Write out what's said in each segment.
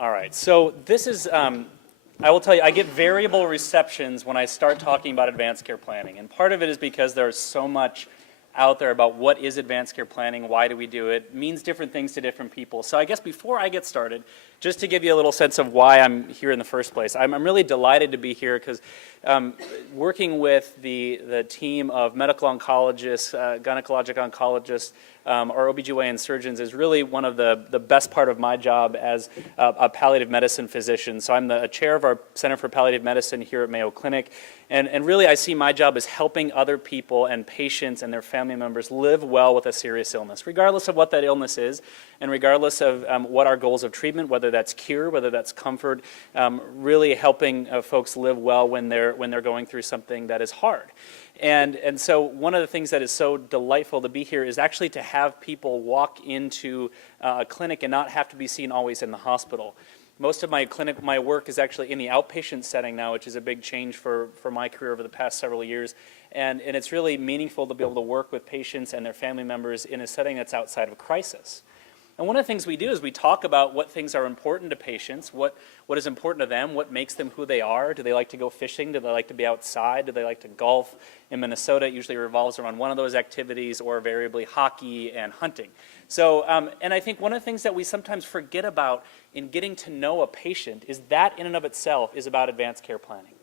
All right, so this is, I will tell you, I get variable receptions when I start talking about advanced care planning. And part of it is because there's so much out there about what is advanced care planning, why do we do it, means different things to different people. So I guess before I get started, just to give you a little sense of why I'm here in the first place, I'm really delighted to be here because working with the team of medical oncologists, gynecologic oncologists, or OBGYN surgeons is really one of the best part of my job as a palliative medicine physician. So I'm the chair of our Center for Palliative Medicine here at Mayo Clinic. And really I see my job as helping other people and patients and their family members live well with a serious illness, regardless of what that illness is and regardless of what our goals of treatment, whether that's cure, whether that's comfort, really helping folks live well when they're going through something that is hard. And so one of the things that is so delightful to be here is actually to have people walk into a clinic and not have to be seen always in the hospital. Most of my work is actually in the outpatient setting now, which is a big change for my career over the past several years. And it's really meaningful to be able to work with patients and their family members in a setting that's outside of crisis. And one of the things we do is we talk about what things are important to patients, what is important to them, what makes them who they are. Do they like to go fishing? Do they like to be outside? Do they like to golf? In Minnesota, it usually revolves around one of those activities or variably hockey and hunting. So, and I think one of the things that we sometimes forget about in getting to know a patient is that in and of itself is about advanced care planning.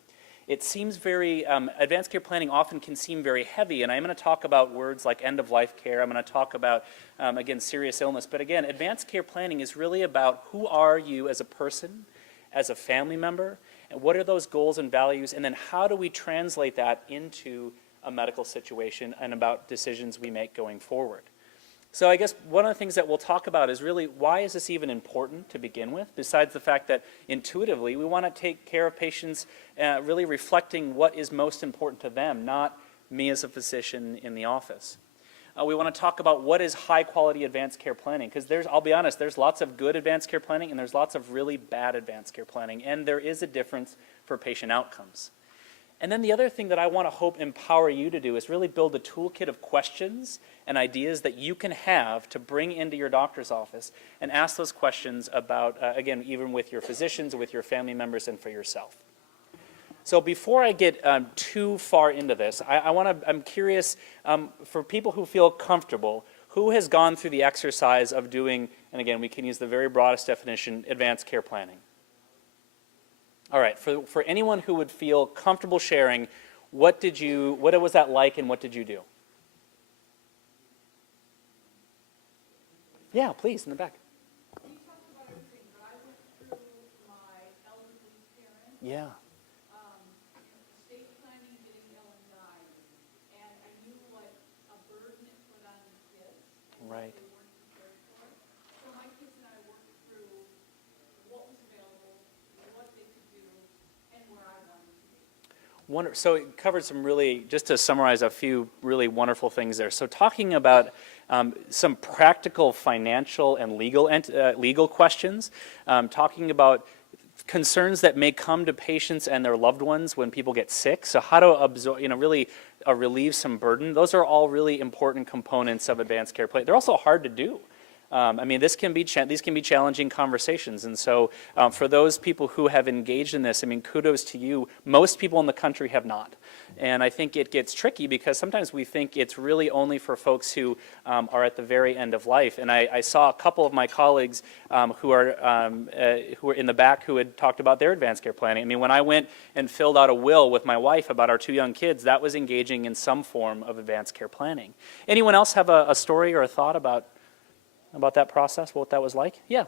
It seems very, advanced care planning often can seem very heavy, and I'm going to talk about words like end-of-life care. I'm going to talk about, again, serious illness. But again, advanced care planning is really about who are you as a person, as a family member, and what are those goals and values, and then how do we translate that into a medical situation and about decisions we make going forward. So I guess one of the things that we'll talk about is really why is this even important to begin with, besides the fact that intuitively we want to take care of patients really reflecting what is most important to them, not me as a physician in the office. We want to talk about what is high quality advanced care planning, because I'll be honest, there's lots of good advanced care planning and there's lots of really bad advanced care planning, and there is a difference for patient outcomes. And then the other thing that I want to hope empower you to do is really build a toolkit of questions and ideas that you can have to bring into your doctor's office and ask those questions about, again, even with your physicians, with your family members, and for yourself. So before I get too far into this, I'm curious, for people who feel comfortable, who has gone through the exercise of doing, and again, we can use the very broadest definition, advanced care planning? All right, for anyone who would feel comfortable sharing, what was that like and what did you do? Yeah, please, in the back. You talked about everything, but I went through my elderly parents. Yeah. Estate planning, getting ill and dying, and I knew what a burden it put on the kids. Right. They weren't prepared for it. So my kids and I worked through what was available, what they could do, and where I wanted to be. So it covered some really, just to summarize a few really wonderful things there. So talking about some practical financial and legal questions, talking about concerns that may come to patients and their loved ones when people get sick. So how to absorb, really relieve some burden. Those are all really important components of advanced care planning. They're also hard to do. These can be challenging conversations, and so for those people who have engaged in this, kudos to you. Most people in the country have not, and I think it gets tricky because sometimes we think it's really only for folks who are at the very end of life. And I saw a couple of my colleagues who are in the back who had talked about their advanced care planning. When I went and filled out a will with my wife about our 2 young kids, that was engaging in some form of advanced care planning. Anyone else have a story or a thought about that process, what that was like? Yeah.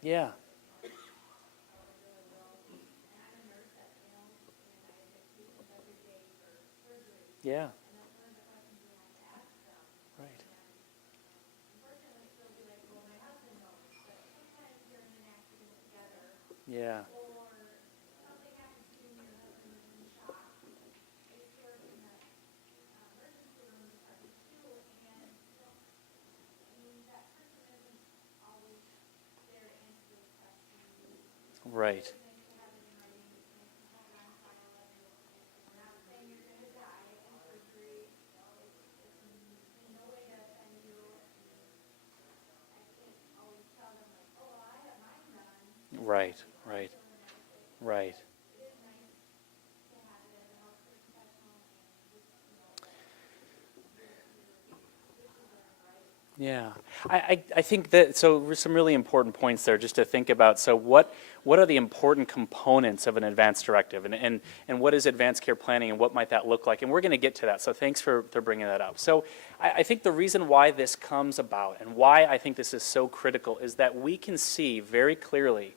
Yeah. Yeah. Right. Yeah. Right. Right, right, right. Yeah, I think that, so some really important points there just to think about. So what are the important components of an advanced directive, and what is advanced care planning, and what might that look like? And we're going to get to that, so thanks for bringing that up. So I think the reason why this comes about and why I think this is so critical is that we can see very clearly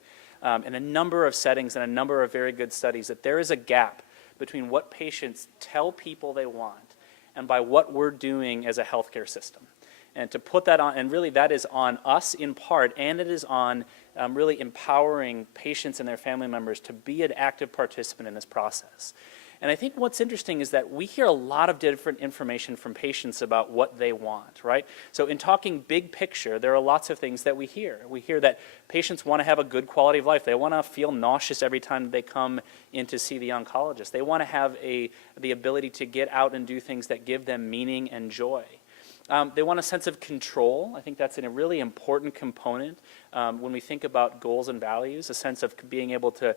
in a number of settings and a number of very good studies that there is a gap between what patients tell people they want and by what we're doing as a healthcare system. And to put that on, and really that is on us in part, and it is on really empowering patients and their family members to be an active participant in this process. And I think what's interesting is that we hear a lot of different information from patients about what they want, right? So in talking big picture, there are lots of things that we hear. We hear that patients want to have a good quality of life. They want to feel nauseous every time they come in to see the oncologist. They want to have the ability to get out and do things that give them meaning and joy. They want a sense of control. I think that's a really important component when we think about goals and values, a sense of being able to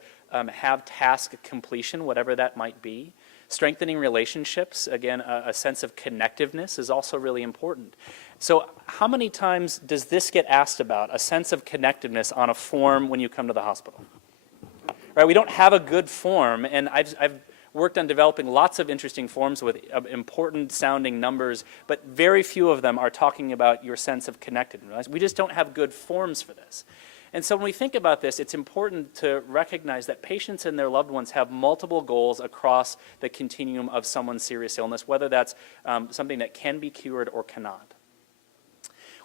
have task completion, whatever that might be. Strengthening relationships, again, a sense of connectiveness is also really important. So how many times does this get asked about, a sense of connectiveness on a form when you come to the hospital? Right, we don't have a good form, and I've worked on developing lots of interesting forms with important sounding numbers, but very few of them are talking about your sense of connectedness. We just don't have good forms for this. And so when we think about this, it's important to recognize that patients and their loved ones have multiple goals across the continuum of someone's serious illness, whether that's something that can be cured or cannot.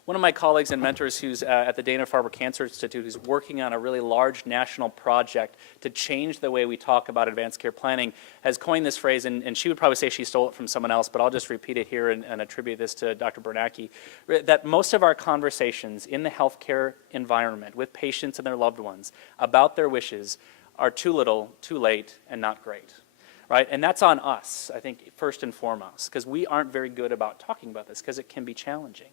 One of my colleagues and mentors who's at the Dana-Farber Cancer Institute, who's working on a really large national project to change the way we talk about advanced care planning, has coined this phrase, and she would probably say she stole it from someone else, but I'll just repeat it here and attribute this to Dr. Bernacki, that most of our conversations in the healthcare environment with patients and their loved ones about their wishes are too little, too late, and not great. Right? And that's on us, I think, first and foremost, because we aren't very good about talking about this because it can be challenging.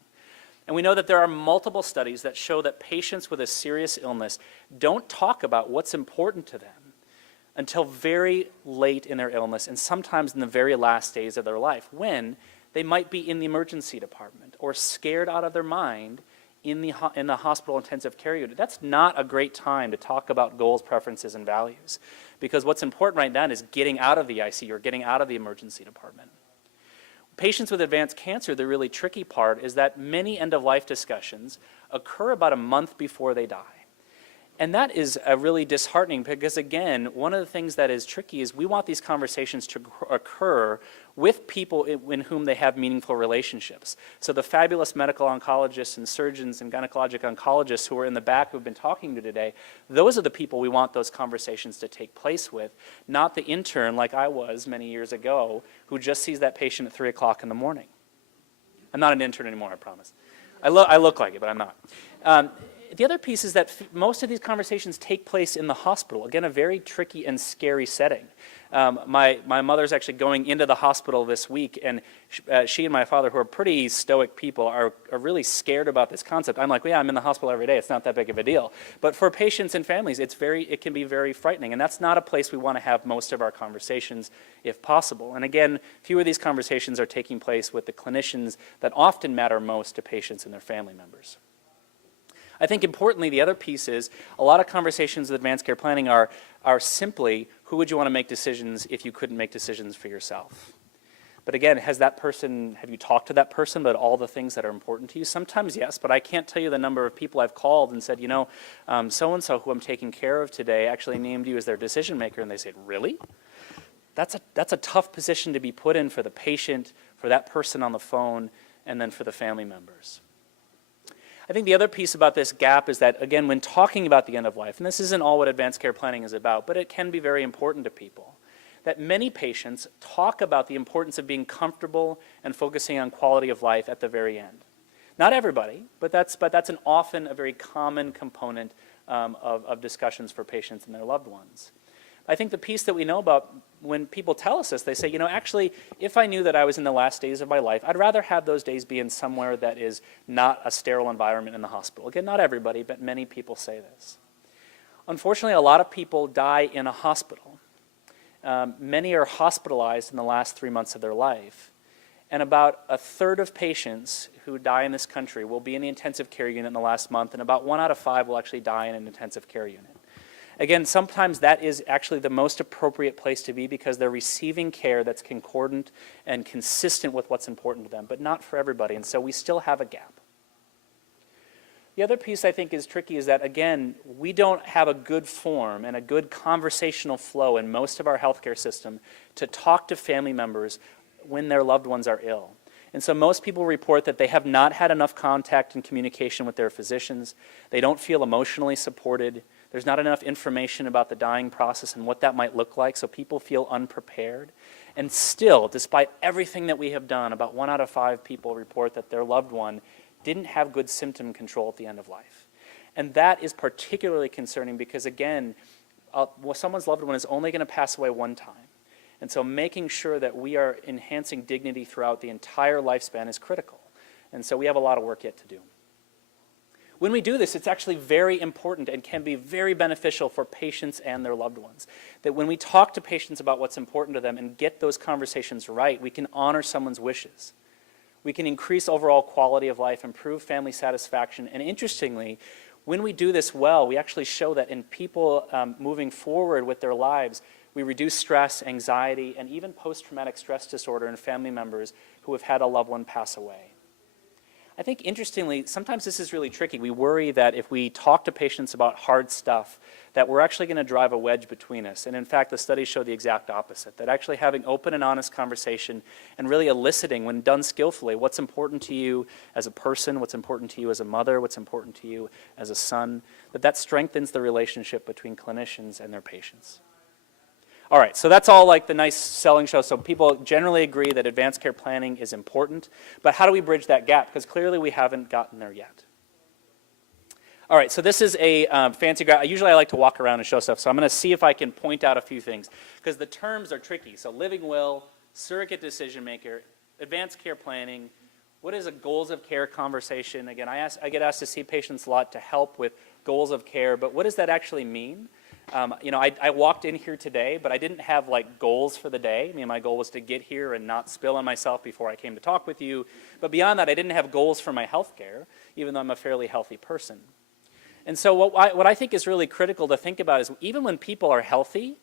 And we know that there are multiple studies that show that patients with a serious illness don't talk about what's important to them until very late in their illness, and sometimes in the very last days of their life, when they might be in the emergency department or scared out of their mind in the hospital intensive care unit. That's not a great time to talk about goals, preferences, and values, because what's important right now is getting out of the ICU or getting out of the emergency department. Patients with advanced cancer, the really tricky part is that many end-of-life discussions occur about a month before they die. And that is really disheartening because, again, one of the things that is tricky is we want these conversations to occur with people in whom they have meaningful relationships. So the fabulous medical oncologists and surgeons and gynecologic oncologists who are in the back who have been talking to today, those are the people we want those conversations to take place with, not the intern like I was many years ago who just sees that patient at 3 o'clock in the morning. I'm not an intern anymore, I promise. I look like it, but I'm not. The other piece is that most of these conversations take place in the hospital. Again, a very tricky and scary setting. My mother's actually going into the hospital this week, and she and my father, who are pretty stoic people, are really scared about this concept. I'm like, well, yeah, I'm in the hospital every day. It's not that big of a deal. But for patients and families, it can be very frightening, and that's not a place we want to have most of our conversations, if possible. And again, few of these conversations are taking place with the clinicians that often matter most to patients and their family members. I think importantly, the other piece is a lot of conversations with advanced care planning are simply, who would you want to make decisions if you couldn't make decisions for yourself? But again, have you talked to that person about all the things that are important to you? Sometimes yes, but I can't tell you the number of people I've called and said, so-and-so who I'm taking care of today actually named you as their decision maker, and they said, really? That's a tough position to be put in for the patient, for that person on the phone, and then for the family members. I think the other piece about this gap is that, again, when talking about the end of life, and this isn't all what advanced care planning is about, but it can be very important to people, that many patients talk about the importance of being comfortable and focusing on quality of life at the very end. Not everybody, but that's often a very common component of discussions for patients and their loved ones. I think the piece that we know about when people tell us this, they say, actually, if I knew that I was in the last days of my life, I'd rather have those days be in somewhere that is not a sterile environment in the hospital. Again, not everybody, but many people say this. Unfortunately, a lot of people die in a hospital. Many are hospitalized in the last 3 months of their life. And about a third of patients who die in this country will be in the intensive care unit in the last month, and about 1 out of 5 will actually die in an intensive care unit. Again, sometimes that is actually the most appropriate place to be because they're receiving care that's concordant and consistent with what's important to them, but not for everybody, and so we still have a gap. The other piece I think is tricky is that, again, we don't have a good form and a good conversational flow in most of our healthcare system to talk to family members when their loved ones are ill. And so most people report that they have not had enough contact and communication with their physicians. They don't feel emotionally supported. There's not enough information about the dying process and what that might look like, so people feel unprepared. And still, despite everything that we have done, about 1 out of 5 people report that their loved one didn't have good symptom control at the end of life. And that is particularly concerning because, again, someone's loved one is only going to pass away one time. And so making sure that we are enhancing dignity throughout the entire lifespan is critical. And so we have a lot of work yet to do. When we do this, it's actually very important and can be very beneficial for patients and their loved ones. That when we talk to patients about what's important to them and get those conversations right, we can honor someone's wishes. We can increase overall quality of life, improve family satisfaction, and interestingly, when we do this well, we actually show that in people moving forward with their lives, we reduce stress, anxiety, and even post-traumatic stress disorder in family members who have had a loved one pass away. I think interestingly, sometimes this is really tricky. We worry that if we talk to patients about hard stuff, that we're actually going to drive a wedge between us. And in fact, the studies show the exact opposite, that actually having open and honest conversation and really eliciting, when done skillfully, what's important to you as a person, what's important to you as a mother, what's important to you as a son, that strengthens the relationship between clinicians and their patients. All right, so that's all like the nice selling show. So people generally agree that advanced care planning is important, but how do we bridge that gap? Because clearly we haven't gotten there yet. All right, so this is a fancy graph. Usually I like to walk around and show stuff, so I'm going to see if I can point out a few things, because the terms are tricky. So living will, surrogate decision maker, advanced care planning, what is a goals of care conversation? Again, I get asked to see patients a lot to help with goals of care, but what does that actually mean? I walked in here today, but I didn't have like goals for the day. My goal was to get here and not spill on myself before I came to talk with you. But beyond that, I didn't have goals for my health care, even though I'm a fairly healthy person. And so what I think is really critical to think about is even when people are healthy,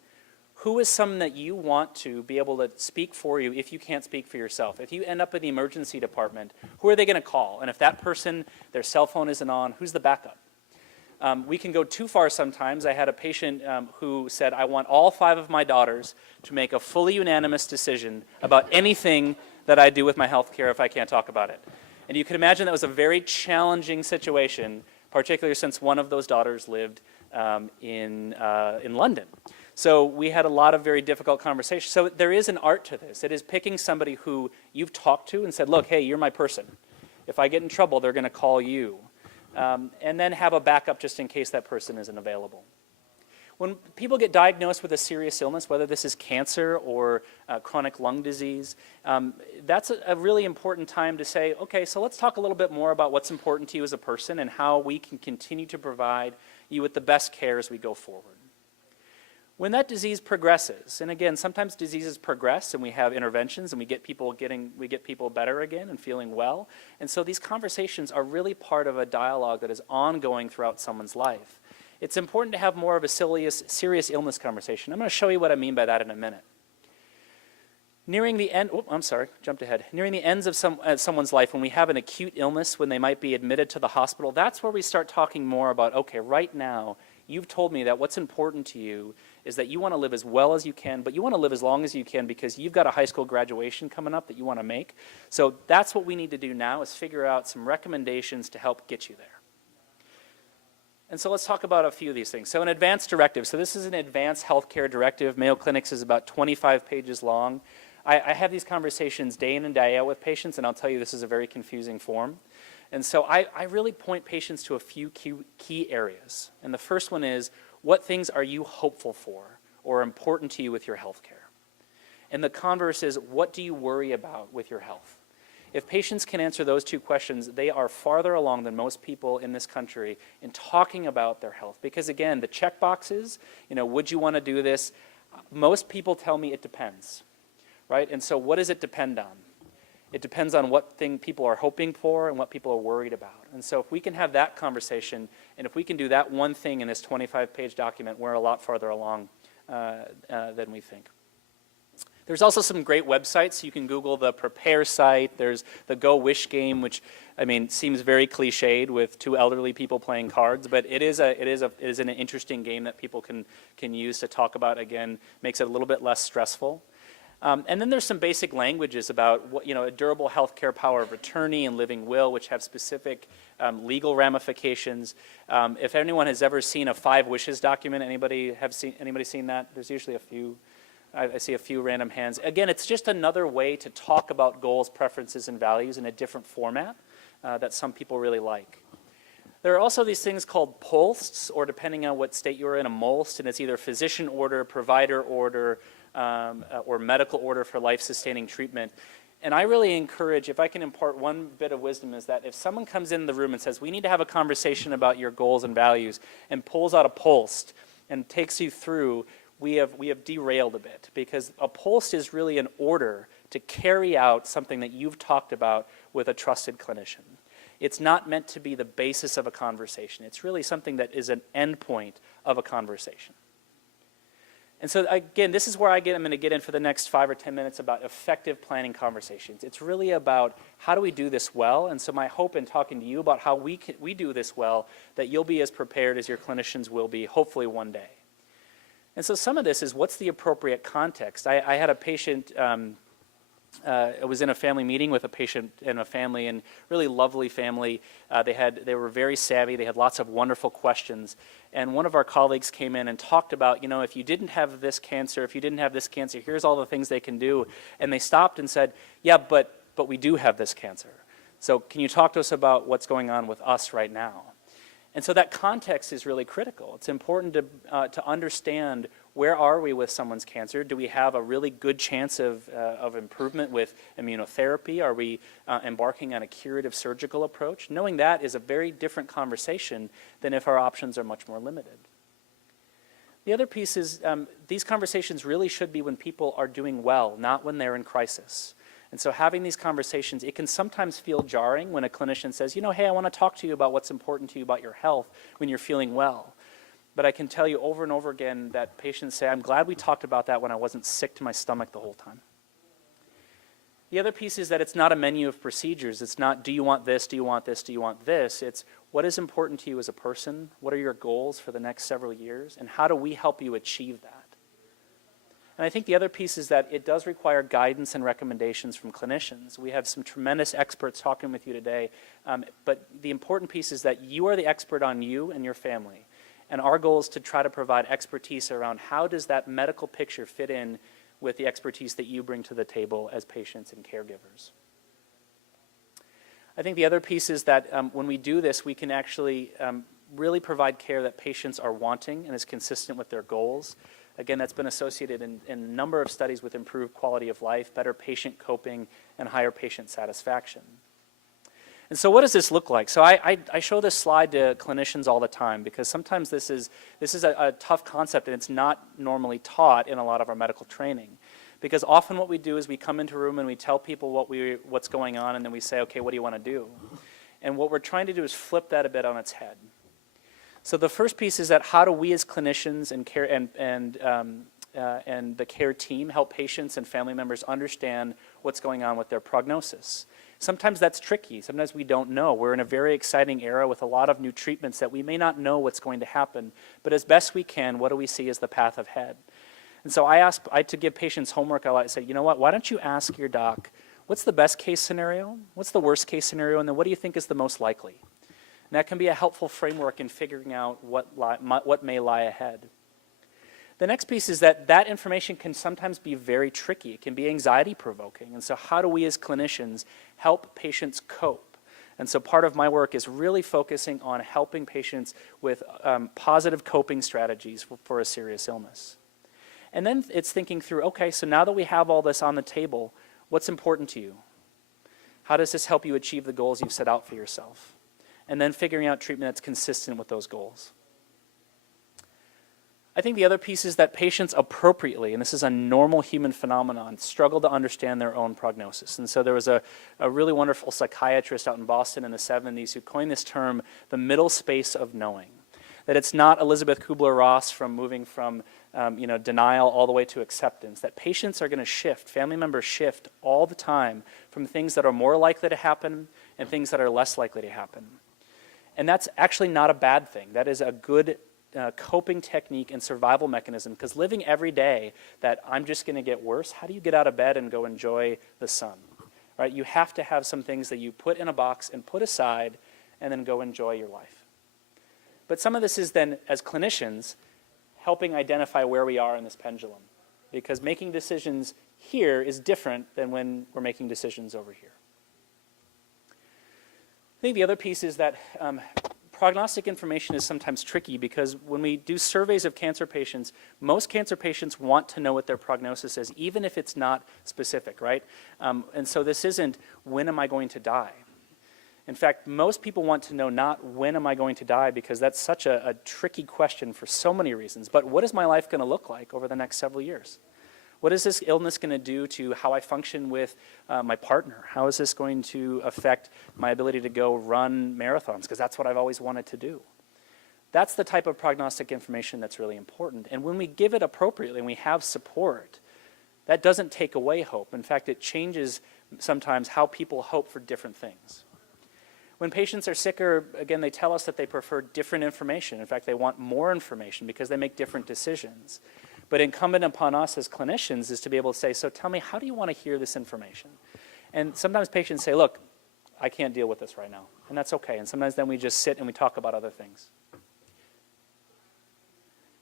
who is someone that you want to be able to speak for you if you can't speak for yourself? If you end up in the emergency department, who are they going to call? And if that person, their cell phone isn't on, who's the backup? We can go too far sometimes. I had a patient who said, I want all 5 of my daughters to make a fully unanimous decision about anything that I do with my health care if I can't talk about it. And you can imagine that was a very challenging situation, particularly since one of those daughters lived in London. So we had a lot of very difficult conversations. So there is an art to this. It is picking somebody who you've talked to and said, look, hey, you're my person. If I get in trouble, they're going to call you. And then have a backup just in case that person isn't available. When people get diagnosed with a serious illness, whether this is cancer or chronic lung disease, that's a really important time to say, okay, so let's talk a little bit more about what's important to you as a person and how we can continue to provide you with the best care as we go forward. When that disease progresses, and again, sometimes diseases progress and we have interventions and we get people better again and feeling well. And so these conversations are really part of a dialogue that is ongoing throughout someone's life. It's important to have more of a serious illness conversation. I'm going to show you what I mean by that in a minute. Nearing the end, jumped ahead. Nearing the ends of someone's life, when we have an acute illness, when they might be admitted to the hospital, that's where we start talking more about, okay, right now, you've told me that what's important to you is that you want to live as well as you can, but you want to live as long as you can because you've got a high school graduation coming up that you want to make. So that's what we need to do now is figure out some recommendations to help get you there. And so let's talk about a few of these things. So an advanced directive. So this is an advanced healthcare directive. Mayo Clinics is about 25 pages long. I have these conversations day in and day out with patients, and I'll tell you this is a very confusing form. And so I really point patients to a few key areas. And the first one is, what things are you hopeful for or important to you with your health care? And the converse is, what do you worry about with your health? If patients can answer those two questions, they are farther along than most people in this country in talking about their health. Because again, the check boxes, would you want to do this? Most people tell me it depends, right? And so what does it depend on? It depends on what thing people are hoping for and what people are worried about. And so if we can have that conversation, and if we can do that one thing in this 25-page document, we're a lot farther along than we think. There's also some great websites. You can Google the Prepare site. There's the Go Wish game, which seems very cliched with two elderly people playing cards, but it is an interesting game that people can use to talk about. Again, makes it a little bit less stressful. And then there's some basic languages about what, a durable healthcare power of attorney and living will, which have specific legal ramifications. If anyone has ever seen a 5 wishes document, anybody seen that? There's usually a few. I see a few random hands. Again, it's just another way to talk about goals, preferences, and values in a different format that some people really like. There are also these things called POLSTs, or depending on what state you're in, a MOLST, and it's either physician order, provider order, or medical order for life-sustaining treatment. And I really encourage, if I can impart one bit of wisdom, is that if someone comes in the room and says, we need to have a conversation about your goals and values, and pulls out a POLST and takes you through, we have derailed a bit, because a POLST is really an order to carry out something that you've talked about with a trusted clinician. It's not meant to be the basis of a conversation. It's really something that is an endpoint of a conversation. And so again, this is where I'm going to get in for the next 5 or 10 minutes about effective planning conversations. It's really about how do we do this well, and so my hope in talking to you about how we do this well, that you'll be as prepared as your clinicians will be, hopefully one day. And so some of this is what's the appropriate context. I had a patient, I was in a family meeting with a patient and a family, and really lovely family. They were very savvy. They had lots of wonderful questions. And one of our colleagues came in and talked about, if you didn't have this cancer, here's all the things they can do. And they stopped and said, yeah, but we do have this cancer. So can you talk to us about what's going on with us right now? And so that context is really critical. It's important to understand, where are we with someone's cancer? Do we have a really good chance of improvement with immunotherapy? Are we embarking on a curative surgical approach? Knowing that is a very different conversation than if our options are much more limited. The other piece is these conversations really should be when people are doing well, not when they're in crisis. And so having these conversations, it can sometimes feel jarring when a clinician says, hey, I want to talk to you about what's important to you about your health when you're feeling well. But I can tell you over and over again that patients say, I'm glad we talked about that when I wasn't sick to my stomach the whole time. The other piece is that it's not a menu of procedures. It's not, do you want this, do you want this, do you want this? It's, what is important to you as a person? What are your goals for the next several years? And how do we help you achieve that? And I think the other piece is that it does require guidance and recommendations from clinicians. We have some tremendous experts talking with you today, but the important piece is that you are the expert on you and your family. And our goal is to try to provide expertise around how does that medical picture fit in with the expertise that you bring to the table as patients and caregivers. I think the other piece is that when we do this, we can actually really provide care that patients are wanting and is consistent with their goals. Again, that's been associated in a number of studies with improved quality of life, better patient coping, and higher patient satisfaction. And so what does this look like? So I show this slide to clinicians all the time, because sometimes this is a tough concept, and it's not normally taught in a lot of our medical training. Because often what we do is we come into a room and we tell people what's going on, and then we say, okay, what do you want to do? And what we're trying to do is flip that a bit on its head. So the first piece is that how do we as clinicians and care and the care team help patients and family members understand what's going on with their prognosis? Sometimes that's tricky. Sometimes we don't know. We're in a very exciting era with a lot of new treatments that we may not know what's going to happen. But as best we can, what do we see as the path ahead? And so to give patients homework, I say, you know what, why don't you ask your doc, what's the best case scenario? What's the worst case scenario? And then what do you think is the most likely? And that can be a helpful framework in figuring out what may lie ahead. The next piece is that information can sometimes be very tricky. It can be anxiety-provoking. And so how do we as clinicians help patients cope? And so part of my work is really focusing on helping patients with positive coping strategies for a serious illness. And then it's thinking through, okay, so now that we have all this on the table, what's important to you? How does this help you achieve the goals you've set out for yourself? And then figuring out treatment that's consistent with those goals. I think the other piece is that patients appropriately, and this is a normal human phenomenon, struggle to understand their own prognosis. And so there was a really wonderful psychiatrist out in Boston in the 70s who coined this term, the middle space of knowing. That it's not Elizabeth Kubler-Ross from moving from denial all the way to acceptance. That patients are going to shift, family members shift all the time from things that are more likely to happen and things that are less likely to happen. And that's actually not a bad thing. That is a good coping technique and survival mechanism, because living every day that I'm just going to get worse, how do you get out of bed and go enjoy the sun? Right? You have to have some things that you put in a box and put aside and then go enjoy your life. But some of this is then, as clinicians, helping identify where we are in this pendulum, because making decisions here is different than when we're making decisions over here. I think the other piece is that prognostic information is sometimes tricky, because when we do surveys of cancer patients, most cancer patients want to know what their prognosis is, even if it's not specific, right? And so this isn't, when am I going to die? In fact, most people want to know not when am I going to die, because that's such a tricky question for so many reasons, but what is my life going to look like over the next several years? What is this illness going to do to how I function with my partner? How is this going to affect my ability to go run marathons? Because that's what I've always wanted to do. That's the type of prognostic information that's really important. And when we give it appropriately and we have support, that doesn't take away hope. In fact, it changes sometimes how people hope for different things. When patients are sicker, again, they tell us that they prefer different information. In fact, they want more information because they make different decisions. But incumbent upon us as clinicians is to be able to say, so tell me, how do you want to hear this information? And sometimes patients say, look, I can't deal with this right now. And that's okay. And sometimes then we just sit and we talk about other things.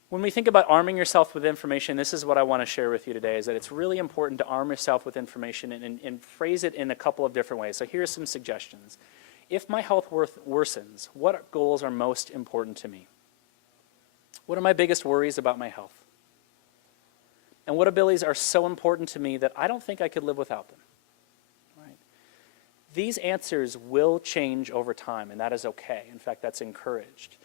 When we think about arming yourself with information, this is what I want to share with you today, is that it's really important to arm yourself with information and phrase it in a couple of different ways. So here are some suggestions. If my health worsens, what goals are most important to me? What are my biggest worries about my health? And what abilities are so important to me that I don't think I could live without them? Right? These answers will change over time, and that is okay. In fact, that's encouraged.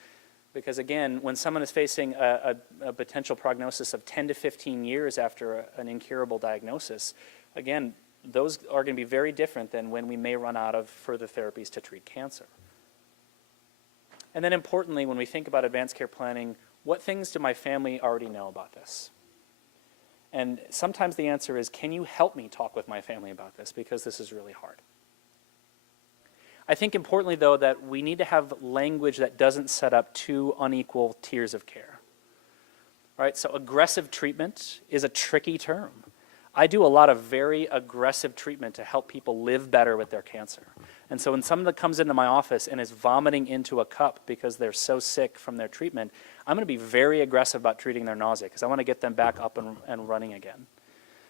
Because again, when someone is facing a potential prognosis of 10 to 15 years after an incurable diagnosis, again, those are going to be very different than when we may run out of further therapies to treat cancer. And then importantly, when we think about advanced care planning, what things do my family already know about this? And sometimes the answer is, can you help me talk with my family about this, because this is really hard. I think importantly, though, that we need to have language that doesn't set up two unequal tiers of care. Right? So aggressive treatment is a tricky term. I do a lot of very aggressive treatment to help people live better with their cancer. And so when someone comes into my office and is vomiting into a cup because they're so sick from their treatment, I'm going to be very aggressive about treating their nausea, because I want to get them back up and running again.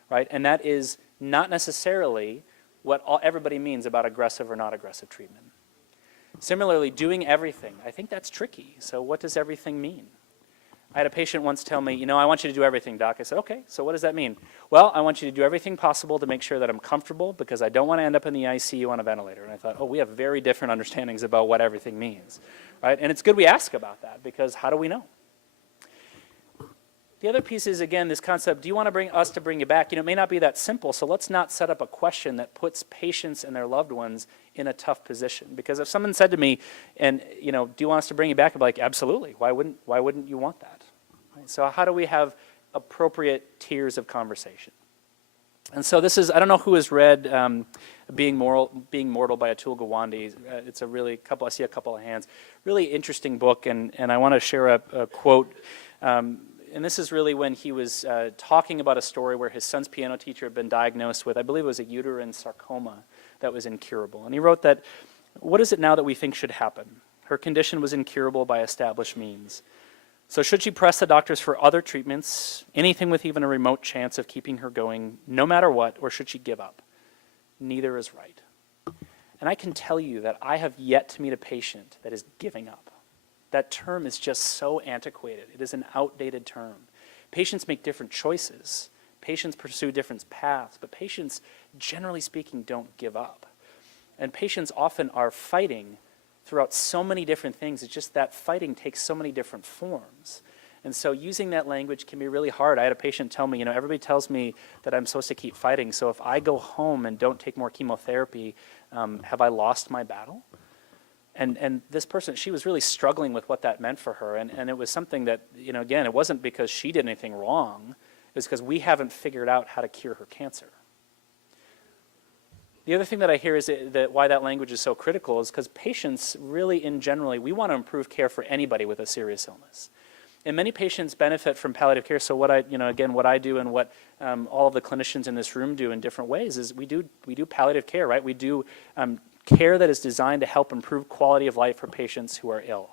Right? And that is not necessarily what everybody means about aggressive or not aggressive treatment. Similarly, doing everything. I think that's tricky. So what does everything mean? I had a patient once tell me, I want you to do everything, doc. I said, okay, so what does that mean? Well, I want you to do everything possible to make sure that I'm comfortable, because I don't want to end up in the ICU on a ventilator. And I thought, we have very different understandings about what everything means. Right? And it's good we ask about that, because how do we know? The other piece is, again, this concept, do you want to bring you back? It may not be that simple, so let's not set up a question that puts patients and their loved ones in a tough position. Because if someone said to me, do you want us to bring you back? I'd be like, absolutely. Why wouldn't you want that? Right? So how do we have appropriate tiers of conversation? And so this is, I don't know who has read Being Mortal by Atul Gawande. It's a really I see a couple of hands. Really interesting book, and I want to share a quote. And this is really when he was talking about a story where his son's piano teacher had been diagnosed with, I believe it was a uterine sarcoma that was incurable. And he wrote that, what is it now that we think should happen? Her condition was incurable by established means. So should she press the doctors for other treatments, anything with even a remote chance of keeping her going, no matter what, or should she give up? Neither is right. And I can tell you that I have yet to meet a patient that is giving up. That term is just so antiquated. It is an outdated term. Patients make different choices. Patients pursue different paths, but patients, generally speaking, don't give up. And patients often are fighting throughout so many different things. It's just that fighting takes so many different forms. And so using that language can be really hard. I had a patient tell me, everybody tells me that I'm supposed to keep fighting, so if I go home and don't take more chemotherapy, have I lost my battle? And this person, she was really struggling with what that meant for her. And it was something that, again, it wasn't because she did anything wrong. It was because we haven't figured out how to cure her cancer. The other thing that I hear is that why that language is so critical is because patients really, we want to improve care for anybody with a serious illness. And many patients benefit from palliative care. So what I do and what all of the clinicians in this room do in different ways is we do palliative care, right? We do care that is designed to help improve quality of life for patients who are ill.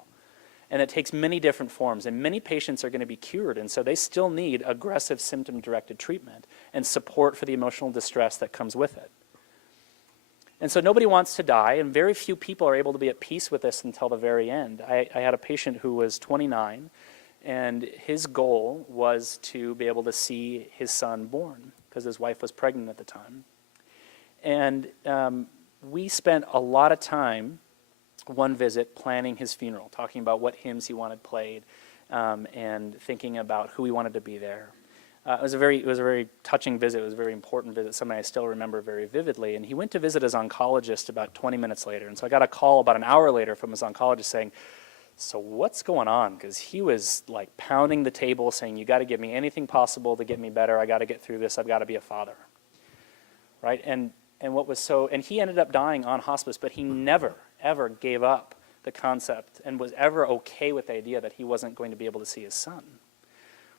And it takes many different forms, and many patients are going to be cured, and so they still need aggressive symptom-directed treatment and support for the emotional distress that comes with it. And so nobody wants to die, and very few people are able to be at peace with this until the very end. I had a patient who was 29, and his goal was to be able to see his son born, because his wife was pregnant at the time. And we spent a lot of time, one visit, planning his funeral, talking about what hymns he wanted played, and thinking about who he wanted to be there. It was a very touching visit. It was a very important visit, something I still remember very vividly. And he went to visit his oncologist about 20 minutes later. And so I got a call about an hour later from his oncologist saying, so what's going on? Because he was like pounding the table saying, you got to give me anything possible to get me better. I got to get through this. I've got to be a father. Right? And he ended up dying on hospice, but he never, ever gave up the concept and was ever okay with the idea that he wasn't going to be able to see his son.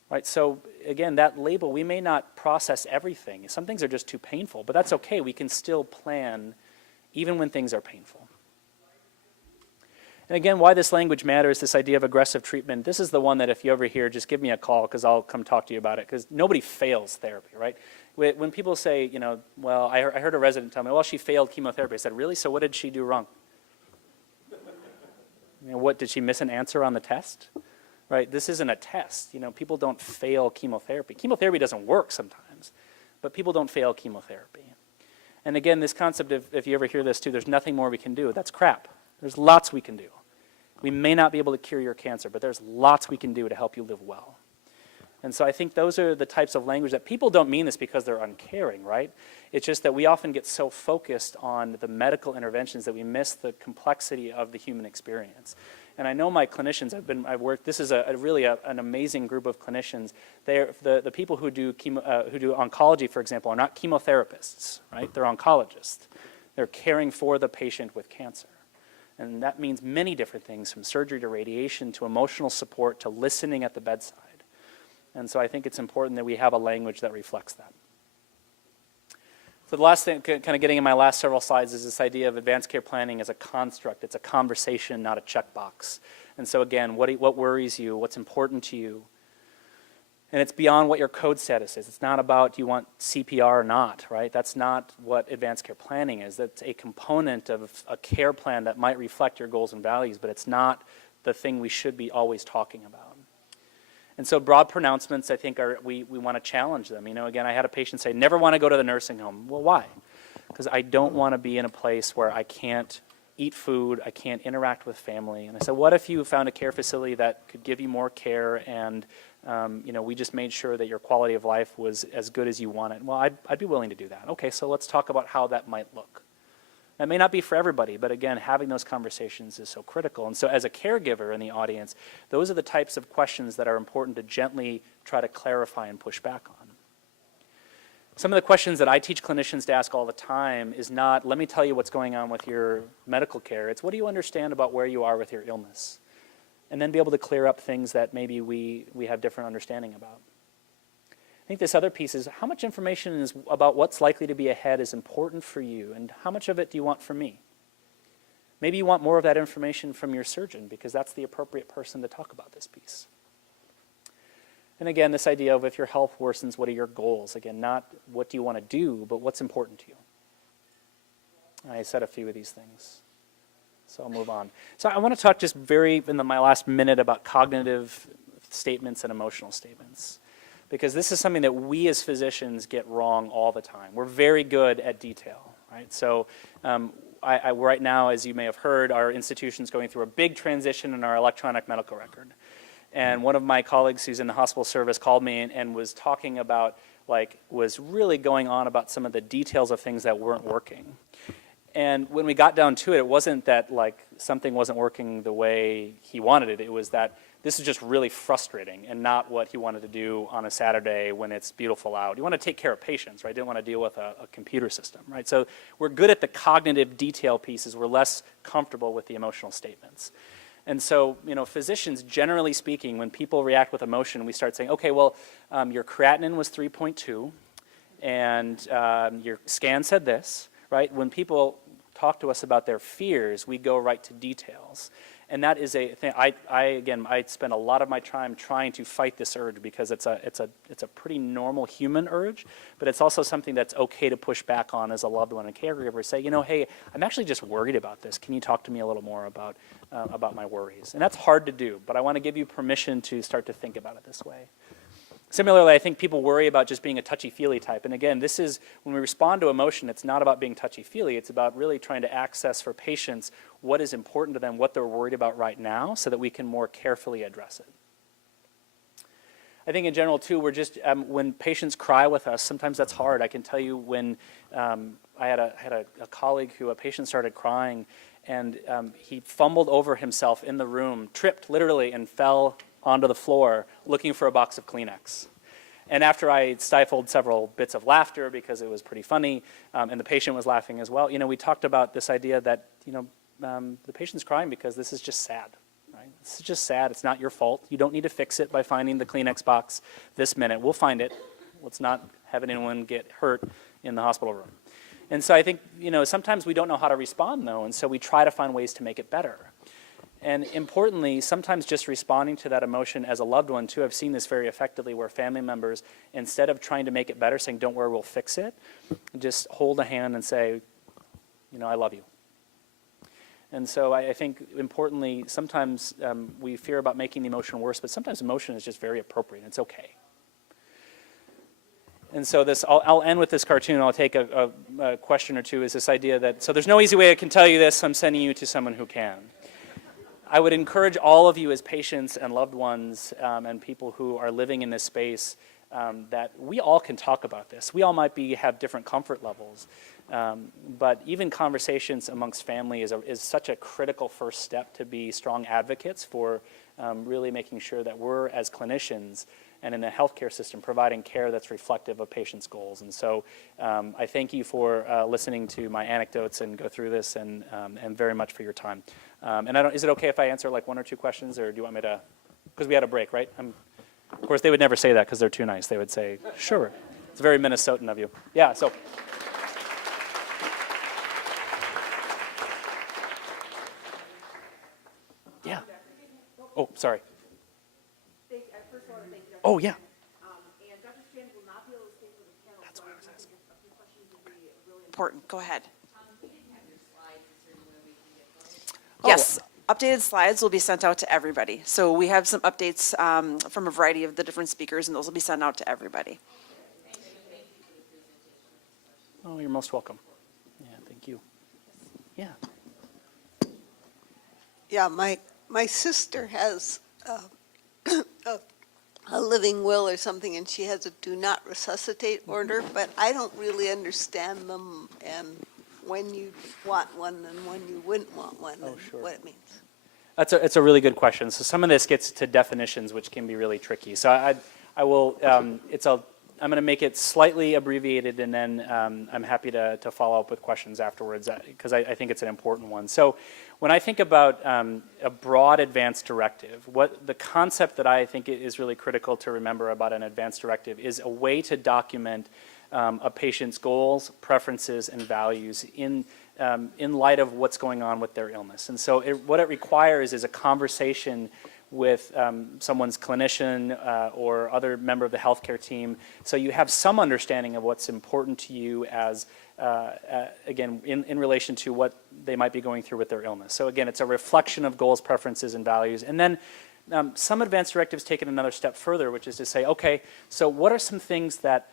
Right? So again, that label, we may not process everything. Some things are just too painful, but that's okay. We can still plan even when things are painful. And again, why this language matters, this idea of aggressive treatment, this is the one that if you ever hear, just give me a call because I'll come talk to you about it, because nobody fails therapy, right? When people say, well, I heard a resident tell me, well, she failed chemotherapy. I said, really? So what did she do wrong? What, did she miss an answer on the test? Right? This isn't a test. People don't fail chemotherapy. Chemotherapy doesn't work sometimes, but people don't fail chemotherapy. And again, this concept of, if you ever hear this too, there's nothing more we can do, that's crap. There's lots we can do. We may not be able to cure your cancer, but there's lots we can do to help you live well. And so I think those are the types of language that people don't mean this because they're uncaring, right? It's just that we often get so focused on the medical interventions that we miss the complexity of the human experience. And I know my clinicians, I've worked, this is really an amazing group of clinicians. The people who do oncology, for example, are not chemotherapists, right? They're oncologists. They're caring for the patient with cancer. And that means many different things, from surgery to radiation to emotional support to listening at the bedside. And so I think it's important that we have a language that reflects that. So the last thing, kind of getting in my last several slides, is this idea of advanced care planning as a construct. It's a conversation, not a checkbox. And so again, what worries you? What's important to you? And it's beyond what your code status is. It's not about do you want CPR or not, right? That's not what advanced care planning is. That's a component of a care plan that might reflect your goals and values, but it's not the thing we should be always talking about. And so broad pronouncements, I think, we want to challenge them. Again, I had a patient say, never want to go to the nursing home. Well, why? Because I don't want to be in a place where I can't eat food, I can't interact with family. And I said, what if you found a care facility that could give you more care and we just made sure that your quality of life was as good as you wanted? Well, I'd be willing to do that. Okay, so let's talk about how that might look. That may not be for everybody, but again, having those conversations is so critical. And so as a caregiver in the audience, those are the types of questions that are important to gently try to clarify and push back on. Some of the questions that I teach clinicians to ask all the time is not, let me tell you what's going on with your medical care. It's, what do you understand about where you are with your illness? And then be able to clear up things that maybe we have different understanding about. I think this other piece is, how much information is about what's likely to be ahead is important for you, and how much of it do you want from me? Maybe you want more of that information from your surgeon, because that's the appropriate person to talk about this piece. And again, this idea of if your health worsens, what are your goals? Again, not what do you want to do, but what's important to you. I said a few of these things, so I'll move on. So I want to talk just in my last minute about cognitive statements and emotional statements, because this is something that we as physicians get wrong all the time. We're very good at detail, right? So right now, as you may have heard, our institution's going through a big transition in our electronic medical record. And one of my colleagues who's in the hospital service called me and was talking about, was really going on about some of the details of things that weren't working. And when we got down to it, it wasn't that something wasn't working the way he wanted it. It was that this is just really frustrating and not what he wanted to do on a Saturday when it's beautiful out. You want to take care of patients, right? Didn't want to deal with a computer system, right? So we're good at the cognitive detail pieces. We're less comfortable with the emotional statements. And so, physicians, generally speaking, when people react with emotion, we start saying, okay, well, your creatinine was 3.2, and your scan said this, right? When people talk to us about their fears, we go right to details. And that is a thing. I spend a lot of my time trying to fight this urge because it's a pretty normal human urge, but it's also something that's okay to push back on as a loved one and caregiver. Say, hey, I'm actually just worried about this. Can you talk to me a little more about my worries? And that's hard to do, but I want to give you permission to start to think about it this way. Similarly, I think people worry about just being a touchy-feely type. And again, this is, when we respond to emotion, it's not about being touchy-feely. It's about really trying to access for patients what is important to them, what they're worried about right now, so that we can more carefully address it. I think in general, too, we're just, when patients cry with us, sometimes that's hard. I can tell you when I had a colleague who, a patient started crying, and he fumbled over himself in the room, tripped literally, and fell onto the floor looking for a box of Kleenex. And after I stifled several bits of laughter because it was pretty funny, and the patient was laughing as well, we talked about this idea that, the patient's crying because this is just sad, right? This is just sad. It's not your fault. You don't need to fix it by finding the Kleenex box this minute. We'll find it. Let's not have anyone get hurt in the hospital room. And so I think, sometimes we don't know how to respond, though, and so we try to find ways to make it better. And importantly, sometimes just responding to that emotion as a loved one, too, I've seen this very effectively where family members, instead of trying to make it better, saying, don't worry, we'll fix it, just hold a hand and say, I love you. And so I think, importantly, sometimes we fear about making the emotion worse, but sometimes emotion is just very appropriate, and it's okay. And so I'll end with this cartoon. I'll take a question or two, is this idea that, so there's no easy way I can tell you this, I'm sending you to someone who can. I would encourage all of you as patients and loved ones and people who are living in this space that we all can talk about this. We all might have different comfort levels, but even conversations amongst family is such a critical first step to be strong advocates for really making sure that we're, as clinicians and in the healthcare system, providing care that's reflective of patients' goals. And so I thank you for listening to my anecdotes and go through this, and very much for your time. And is it okay if I answer one or two questions, or do you want me to, because we had a break, right? Of course, they would never say that because they're too nice. They would say, sure. It's very Minnesotan of you. Yeah, so. Yeah. Oh, sorry. First, I want to thank Dr. Oh, yeah. And Dr. Strand will not be able to stay for the panel. That's what I was asking. A few questions would be really important. Go ahead. Yes, updated slides will be sent out to everybody. So we have some updates from a variety of the different speakers, and those will be sent out to everybody. Oh, you're most welcome. Yeah, thank you. Yeah. Yeah, my sister has a living will or something, and she has a do not resuscitate order, but I don't really understand them and when you want one and when you wouldn't want one and sure. what it means. It's a really good question. So some of this gets to definitions, which can be really tricky. So I will, I'm going to make it slightly abbreviated, and then I'm happy to follow up with questions afterwards, because I think it's an important one. So when I think about a broad advance directive, the concept that I think is really critical to remember about an advance directive is a way to document a patient's goals, preferences, and values in light of what's going on with their illness. And so what it requires is a conversation with someone's clinician or other member of the healthcare team, so you have some understanding of what's important to you as, again, in relation to what they might be going through with their illness. So again, it's a reflection of goals, preferences, and values. And then some advanced directives take it another step further, which is to say, okay, so what are some things that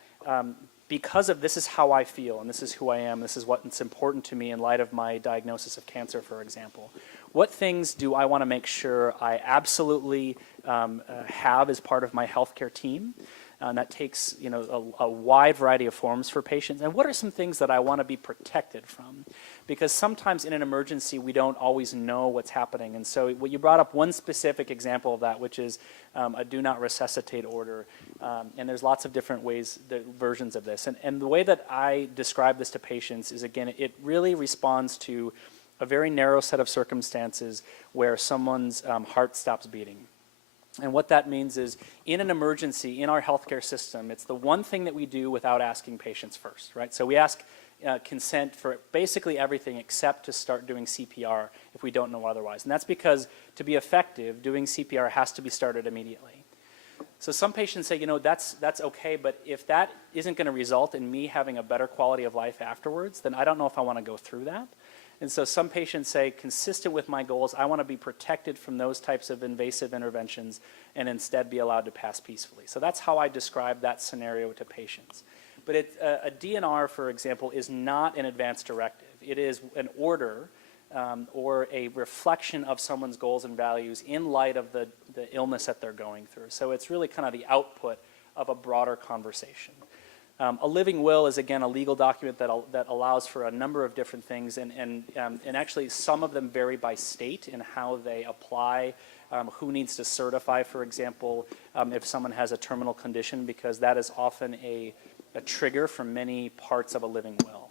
because of this is how I feel and this is who I am, this is what's important to me in light of my diagnosis of cancer, for example. What things do I want to make sure I absolutely have as part of my healthcare team? And that takes, you know, a wide variety of forms for patients. And what are some things that I want to be protected from? Because sometimes in an emergency, we don't always know what's happening. And so what you brought up one specific example of that, which is a do not resuscitate order. And there's lots of different ways, versions of this. And the way that I describe this to patients is, again, it really responds to a very narrow set of circumstances where someone's heart stops beating. And what that means is, in an emergency, in our healthcare system, it's the one thing that we do without asking patients first, right? So we ask consent for basically everything except to start doing CPR if we don't know otherwise. And that's because, to be effective, doing CPR has to be started immediately. So some patients say, you know, that's okay, but if that isn't going to result in me having a better quality of life afterwards, then I don't know if I want to go through that. And so some patients say, consistent with my goals, I want to be protected from those types of invasive interventions and instead be allowed to pass peacefully. So that's how I describe that scenario to patients. But a DNR, for example, is not an advance directive. It is an order or a reflection of someone's goals and values in light of the illness that they're going through. So it's really kind of the output of a broader conversation. A living will is, again, a legal document that allows for a number of different things, and actually some of them vary by state in how they apply, who needs to certify, for example, if someone has a terminal condition, because that is often a trigger for many parts of a living will.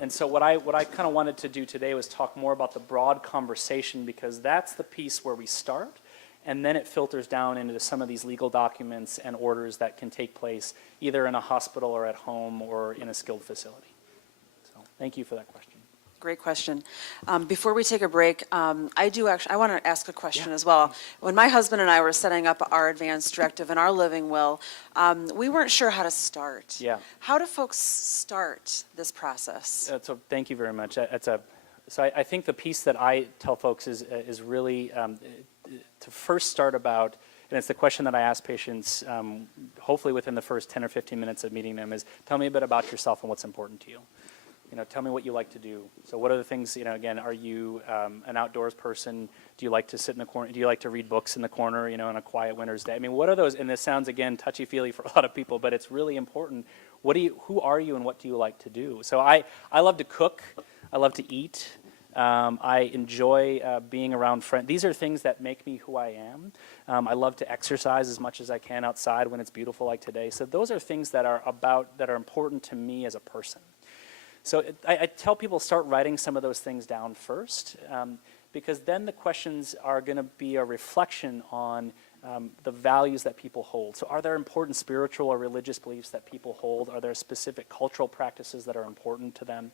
And so what I kind of wanted to do today was talk more about the broad conversation, because that's the piece where we start. And then it filters down into some of these legal documents and orders that can take place either in a hospital or at home or in a skilled facility. So thank you for that question. Great question. Before we take a break, I want to ask a question as well. When my husband and I were setting up our advance directive and our living will, we weren't sure how to start. Yeah. How do folks start this process? So thank you very much. So I think the piece that I tell folks is really to first start about, and it's the question that I ask patients, hopefully within the first 10 or 15 minutes of meeting them, is tell me a bit about yourself and what's important to you. You know, tell me what you like to do. So what are the things, you know, again, are you an outdoors person? Do you like to sit in the corner? Do you like to read books in the corner, you know, on a quiet winter's day? I mean, what are those? And this sounds, again, touchy-feely for a lot of people, but it's really important. Who are you and what do you like to do? So I love to cook. I love to eat. I enjoy being around friends. These are things that make me who I am. I love to exercise as much as I can outside when it's beautiful like today. So those are things that are important to me as a person. So I tell people start writing some of those things down first, because then the questions are going to be a reflection on the values that people hold. So are there important spiritual or religious beliefs that people hold? Are there specific cultural practices that are important to them?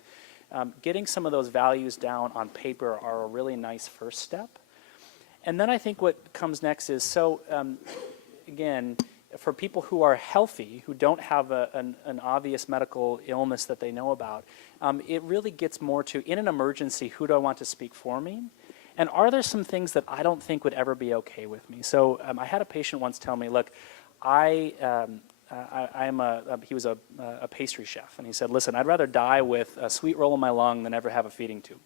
Getting some of those values down on paper are a really nice first step. And then I think what comes next is, again, for people who are healthy, who don't have an obvious medical illness that they know about, it really gets more to, in an emergency, who do I want to speak for me? And are there some things that I don't think would ever be okay with me? So I had a patient once tell me, look, he was a pastry chef, and he said, listen, I'd rather die with a sweet roll in my lung than ever have a feeding tube.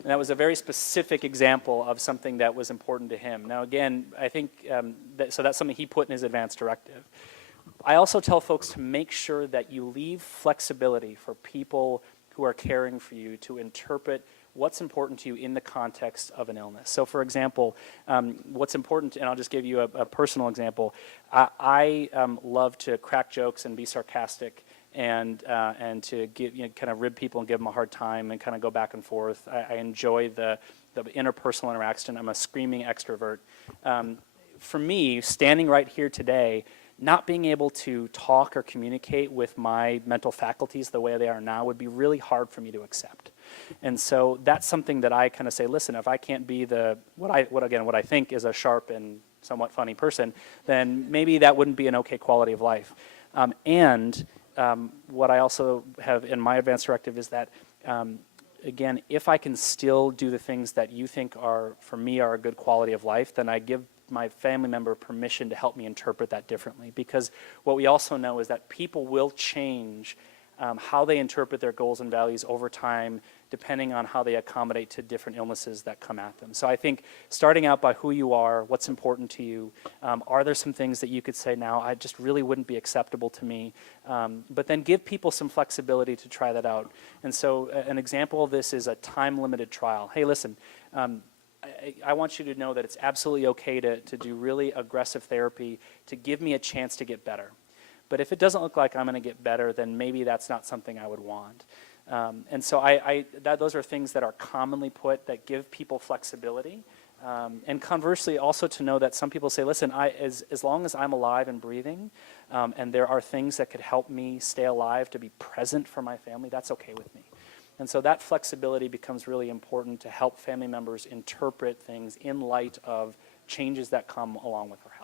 And that was a very specific example of something that was important to him. Now, again, I think, so that's something he put in his advance directive. I also tell folks to make sure that you leave flexibility for people who are caring for you to interpret what's important to you in the context of an illness. So, for example, what's important, and I'll just give you a personal example. I love to crack jokes and be sarcastic and to give, kind of rib people and give them a hard time and kind of go back and forth. I enjoy the interpersonal interaction. I'm a screaming extrovert. For me, standing right here today, not being able to talk or communicate with my mental faculties the way they are now would be really hard for me to accept. And so that's something that I kind of say, listen, if I can't be what I think is a sharp and somewhat funny person, then maybe that wouldn't be an okay quality of life. What I also have in my advance directive is that, again, if I can still do the things that you think for me are a good quality of life, then I give my family member permission to help me interpret that differently. Because what we also know is that people will change how they interpret their goals and values over time, depending on how they accommodate to different illnesses that come at them. So I think starting out by who you are, what's important to you, are there some things that you could say now, I just really wouldn't be acceptable to me, but then give people some flexibility to try that out. And so an example of this is a time-limited trial. Hey, listen, I want you to know that it's absolutely okay to do really aggressive therapy to give me a chance to get better. But if it doesn't look like I'm going to get better, then maybe that's not something I would want. And so those are things that are commonly put that give people flexibility. And conversely, also to know that some people say, listen, as long as I'm alive and breathing, and there are things that could help me stay alive to be present for my family, that's okay with me. And so that flexibility becomes really important to help family members interpret things in light of changes that come along with our health.